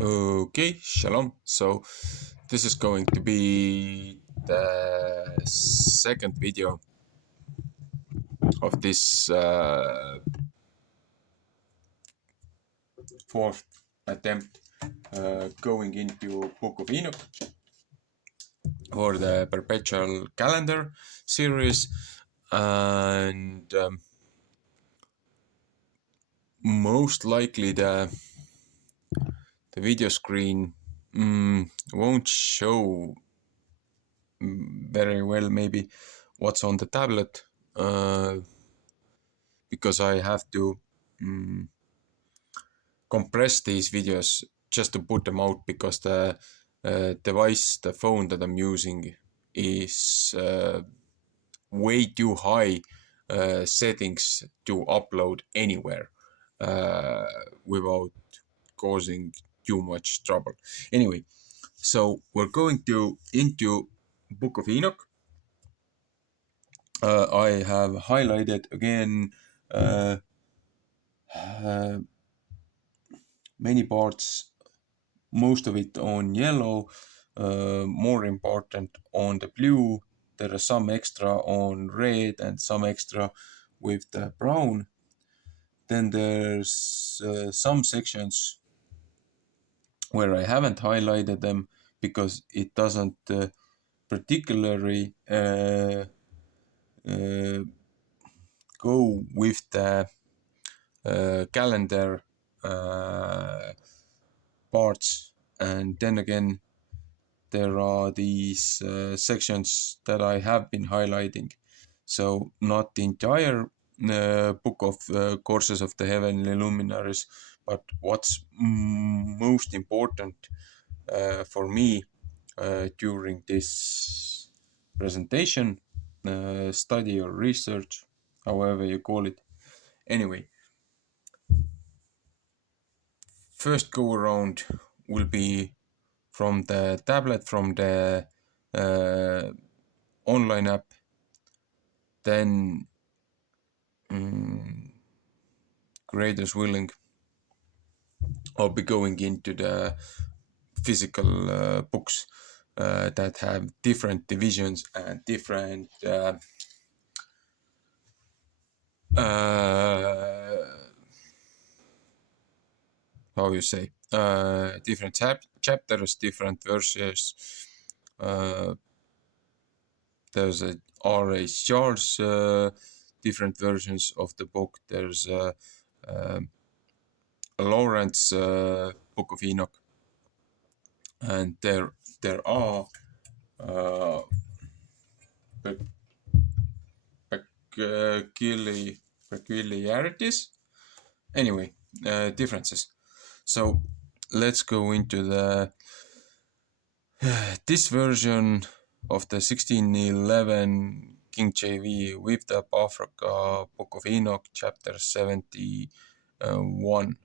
Okay, shalom. So this is going to be the second video of this fourth attempt going into Book of Enoch for the perpetual calendar series, and most likely the video screen won't show very well maybe what's on the tablet, because I have to compress these videos just to put them out, because the device, the phone that I'm using is way too high settings to upload anywhere without causing too much trouble. Anyway, so we're going into Book of Enoch. I have highlighted again many parts, most of it on yellow, more important on the blue. There are some extra on red and some extra with the brown. Then there's some sections where I haven't highlighted them because it doesn't particularly go with the calendar parts. And then again, there are these sections that I have been highlighting. So not the entire book of Courses of the Heavenly Luminaries, but what's most important for me during this presentation, study or research, however you call it. Anyway, first go around will be from the tablet, from the online app. Then creators willing, I'll be going into the physical books that have different divisions and different how you say, different chapters, different verses. There's a R.A. Charles different versions of the book. There's Lawrence Book of Enoch, and there are peculiarities. Anyway, differences. So let's go into the this version of the 1611 King JV with the Africa Book of Enoch, chapter 71.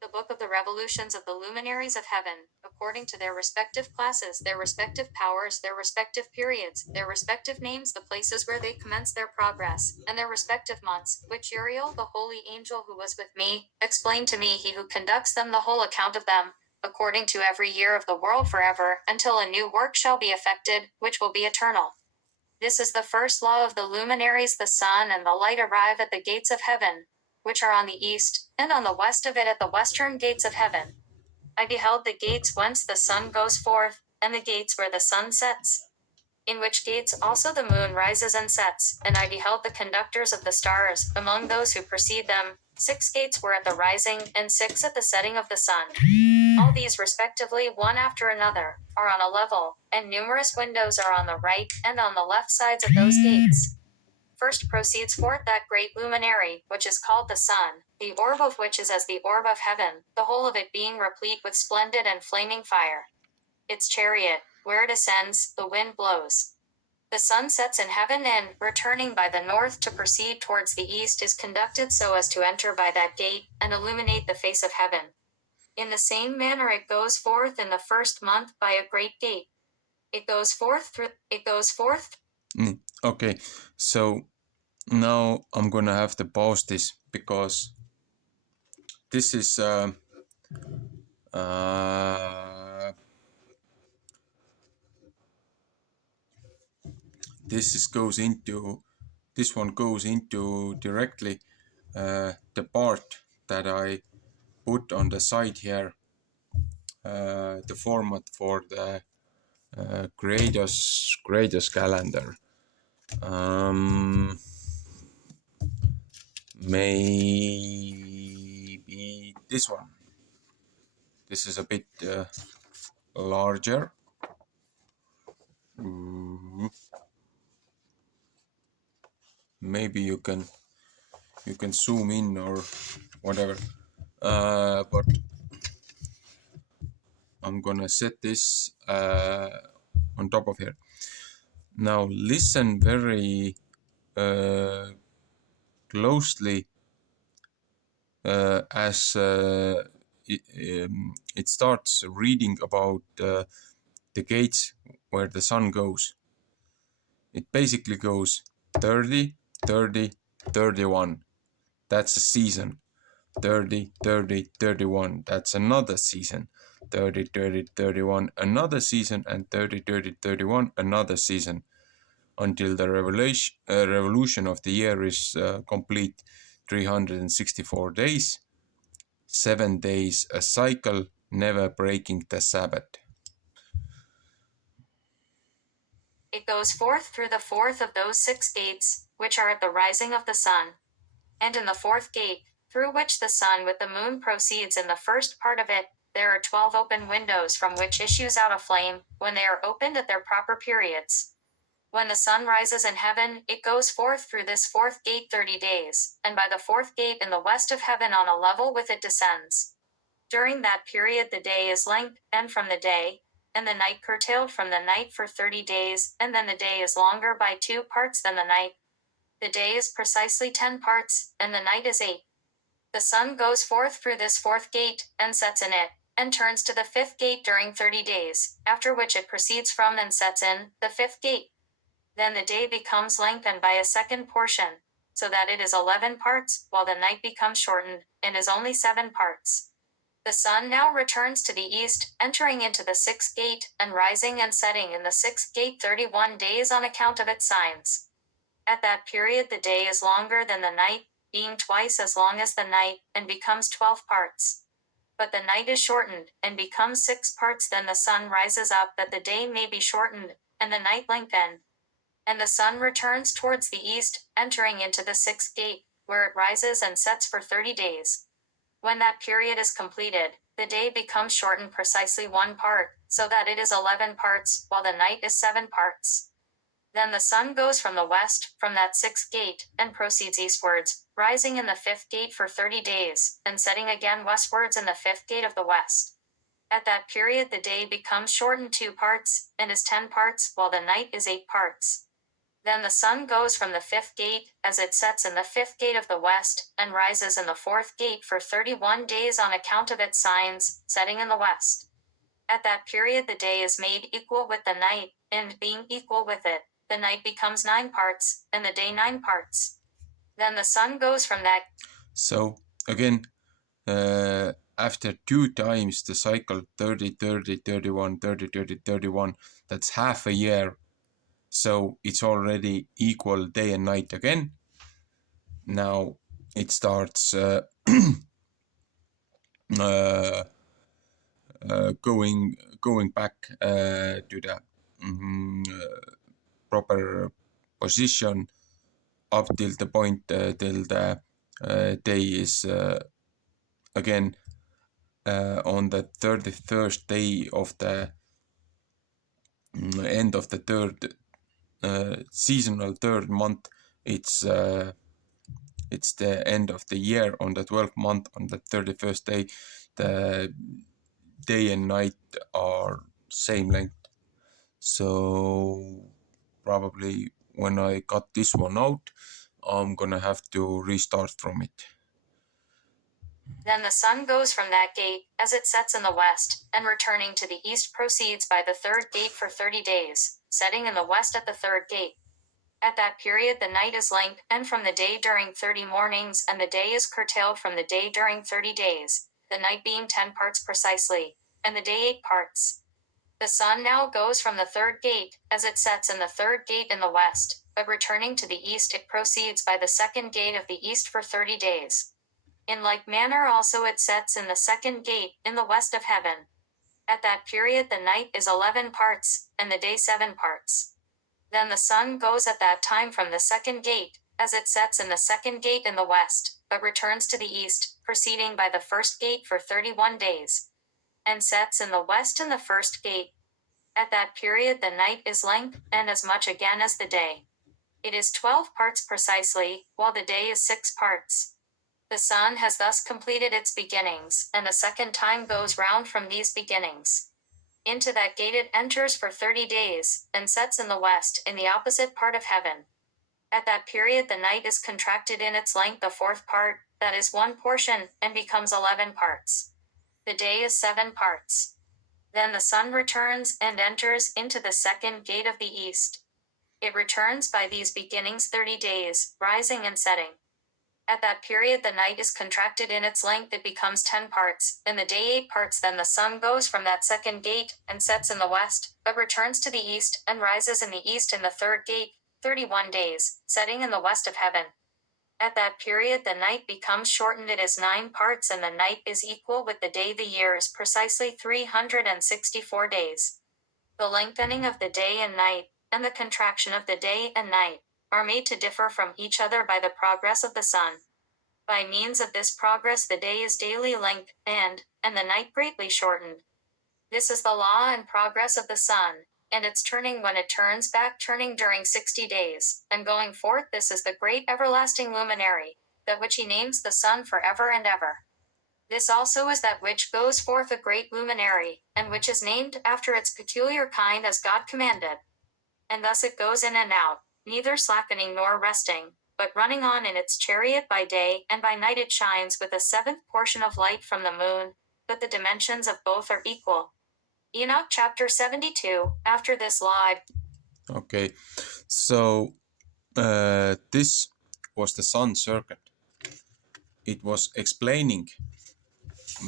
The Book of the Revolutions of the Luminaries of Heaven, according to their respective classes, their respective powers, their respective periods, their respective names, the places where they commence their progress, and their respective months, which Uriel, the holy angel who was with me, explained to me, he who conducts them the whole account of them, according to every year of the world forever, until a new work shall be effected, which will be eternal. This is the first law of the luminaries. The sun and the light arrive at the gates of heaven, which are on the east, and on the west of it at the western gates of heaven. I beheld the gates whence the sun goes forth, and the gates where the sun sets, in which gates also the moon rises and sets, and I beheld the conductors of the stars, among those who precede them. 6 gates were at the rising, and 6 at the setting of the sun. All these respectively, one after another, are on a level, and numerous windows are on the right and on the left sides of those gates. First proceeds forth that great luminary, which is called the sun, the orb of which is as the orb of heaven, the whole of it being replete with splendid and flaming fire. Its chariot, where it ascends, the wind blows. The sun sets in heaven and, returning by the north to proceed towards the east, is conducted so as to enter by that gate, and illuminate the face of heaven. In the same manner it goes forth in the first month by a great gate. It goes forth. Okay, so now I'm gonna have to pause this because this is this one goes into directly the part that I put on the side here, the format for the Gradus calendar. Maybe this one. This is a bit larger. Maybe you can zoom in or whatever. But I'm gonna set this on top of here. Now listen very closely as it starts reading about the gates where the sun goes. It basically goes 30, 30, 31. That's a season. 30, 30, 31. That's another season. 30, 30, 31, another season, and 30, 30, 31, another season, until the revolution of the year is complete. 364 days, 7 days a cycle, never breaking the Sabbath. It goes forth through the fourth of those 6 gates, which are at the rising of the sun. And in the 4th gate, through which the sun with the moon proceeds in the first part of it, there are 12 open windows from which issues out a flame, when they are opened at their proper periods. When the sun rises in heaven, it goes forth through this 4th gate 30 days, and by the 4th gate in the west of heaven on a level with it descends. During that period the day is lengthened from the day, and the night curtailed from the night for 30 days, and then the day is longer by 2 parts than the night. The day is precisely 10 parts, and the night is 8. The sun goes forth through this 4th gate, and sets in it, and turns to the 5th gate during 30 days, after which it proceeds from and sets in the 5th gate. Then the day becomes lengthened by a second portion, so that it is 11 parts, while the night becomes shortened, and is only 7 parts. The sun now returns to the east, entering into the 6th gate, and rising and setting in the 6th gate 31 days on account of its signs. At that period the day is longer than the night, being twice as long as the night, and becomes 12 parts. But the night is shortened, and becomes 6 parts. Then the sun rises up that the day may be shortened, and the night lengthened. And the sun returns towards the east, entering into the 6th gate, where it rises and sets for 30 days. When that period is completed, the day becomes shortened precisely 1 part, so that it is 11 parts, while the night is 7 parts. Then the sun goes from the west, from that 6th gate, and proceeds eastwards, rising in the 5th gate for 30 days, and setting again westwards in the 5th gate of the west. At that period the day becomes shortened 2 parts, and is 10 parts, while the night is 8 parts. Then the sun goes from the 5th gate, as it sets in the 5th gate of the west, and rises in the 4th gate for 31 days on account of its signs, setting in the west. At that period the day is made equal with the night, and being equal with it, the night becomes 9 parts, and the day 9 parts. Then the sun goes from that. So again, after 2 times the cycle, 30, 30, 31, 30, 30, 31, that's half a year. So it's already equal day and night again. Now it starts going back to the proper position up till the point till the day is again on the 31st day of the end of the third seasonal third month. It's the end of the year on the 12th month on the 31st day. The day and night are same length. So probably when I cut this one out, I'm gonna have to restart from it. Then the sun goes from that gate, as it sets in the west, and returning to the east proceeds by the 3rd gate for 30 days, setting in the west at the 3rd gate. At that period the night is length, and from the day during 30 mornings, and the day is curtailed from the day during 30 days, the night being 10 parts precisely, and the day 8 parts. The sun now goes from the third gate, as it sets in the third gate in the west, but returning to the east it proceeds by the second gate of the east for 30 days. In like manner also it sets in the second gate, in the west of heaven. At that period the night is 11 parts, and the day 7 parts. Then the sun goes at that time from the second gate, as it sets in the second gate in the west, but returns to the east, proceeding by the first gate for 31 days, and sets in the west in the first gate. At that period the night is length, and as much again as the day. It is 12 parts precisely, while the day is 6 parts. The sun has thus completed its beginnings, and a second time goes round from these beginnings. Into that gate it enters for 30 days, and sets in the west, in the opposite part of heaven. At that period the night is contracted in its length a fourth part, that is one portion, and becomes 11 parts. The day is 7 parts. Then the sun returns and enters into the second gate of the east. It returns by these beginnings 30 days, rising and setting. At that period the night is contracted in its length, it becomes 10 parts, and the day 8 parts. Then the sun goes from that second gate, and sets in the west, but returns to the east, and rises in the east in the third gate, 31 days, setting in the west of heaven. At that period the night becomes shortened, it is 9 parts, and the night is equal with the day. The year is precisely 364 days. The lengthening of the day and night, and the contraction of the day and night, are made to differ from each other by the progress of the sun. By means of this progress the day is daily length, and the night greatly shortened. This is the law and progress of the sun, and its turning when it turns back, turning during 60 days, and going forth. This is the great everlasting luminary, that which he names the sun for ever and ever. This also is that which goes forth a great luminary, and which is named after its peculiar kind as God commanded. And thus it goes in and out, neither slackening nor resting, but running on in its chariot. By day and by night it shines with a seventh portion of light from the moon, but the dimensions of both are equal. Enoch chapter 72. After this law Okay, so this was the sun circuit. It was explaining.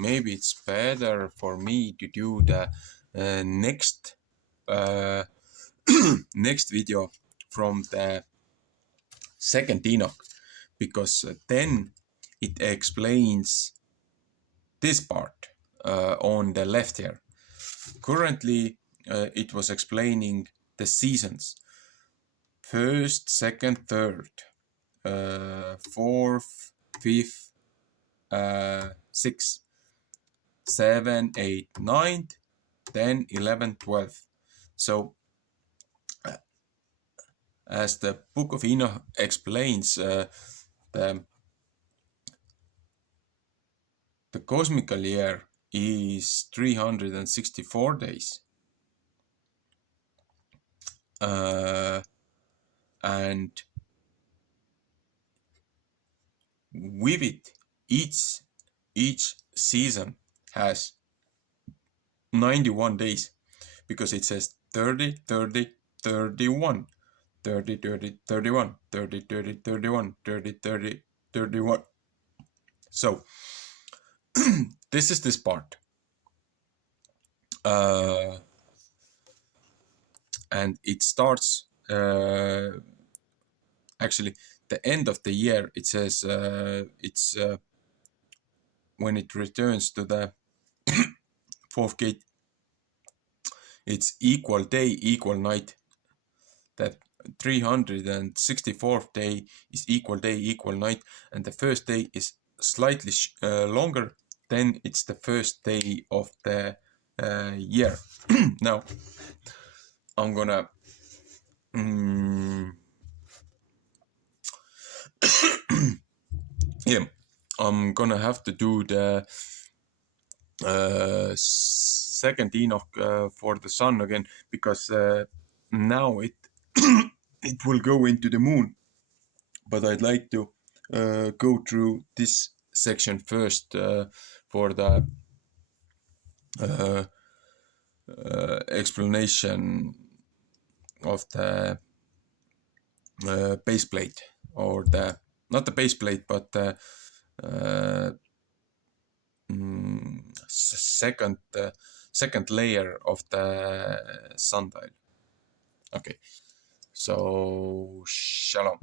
Maybe it's better for me to do the next uh, next video from the second Enoch, because then it explains this part on the left here. Currently, it was explaining the seasons: first, second, third, fourth, fifth, sixth, 7, 8, 9, 10, 11, 12. So, as the Book of Enoch explains, the, the cosmical year is 364 days. And with it, each season has 91 days, because it says 30, 30, 31, 30, 30, 31, 30, 30, 31, 30, 30, 31. So this is this part. And it starts, actually, the end of the year, it says it's when it returns to the fourth gate, it's equal day, equal night. That 364th day is equal day, equal night, and the first day is slightly longer. Then it's the first day of the year. Now, I'm gonna yeah, I'm gonna have to do the second Enoch for the sun again, because now it it will go into the moon. But I'd like to go through this section first for the explanation of the base plate, or the not the base plate, but the uh, second layer of the sundial. Okay, so shalom.